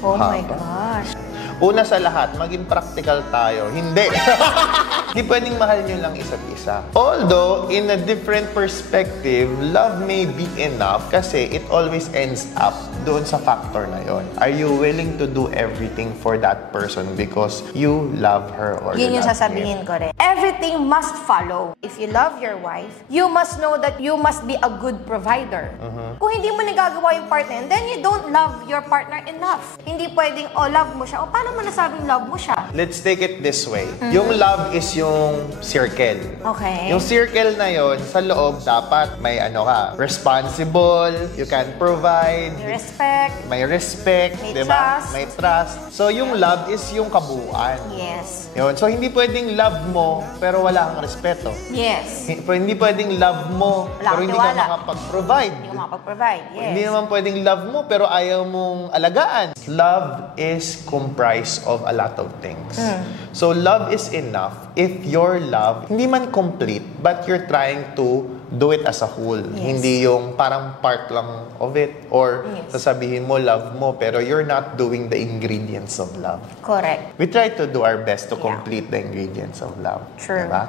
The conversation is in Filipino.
Oh my gosh. Una sa lahat, maging practical tayo. Hindi. Hindi pwedeng mahal nyo lang isa't isa. Although, in a different perspective, love may be enough kasi it always ends up doon sa factor na yon. Are you willing to do everything for that person because you love her or Yun you yung love sasabihin him? ko rin. Everything must follow. If you love your wife, you must know that you must be a good provider. Kung hindi mo nagagawa yung partner, then you don't love your partner enough. Hindi pwedeng, love mo siya. Paano mo nasabing love mo siya? Let's take it this way. Yung love is yung circle. Okay. Yung circle na yon, sa loob, dapat may responsible, you can provide, May respect. may respect, May diba? trust. May trust. So, yung love is yung kabuuan. Yes. Yun. So, hindi pwedeng love mo, pero wala kang respeto. Yes. Hindi pwedeng love mo, Wala pero kang hindi ka tiwala. makapag-provide. Hindi ko makapag-provide. Yes. Hindi naman pwedeng love mo, pero ayaw mong alagaan. Love is comprised of a lot of things. So, love is enough if your love, hindi man complete, but you're trying to do it as a whole. Yes. Hindi yung parang part lang of it. Or sasabihin mo, love mo, pero you're not doing the ingredients of love. Correct. We try to do our best to complete the ingredients of love. True. Diba?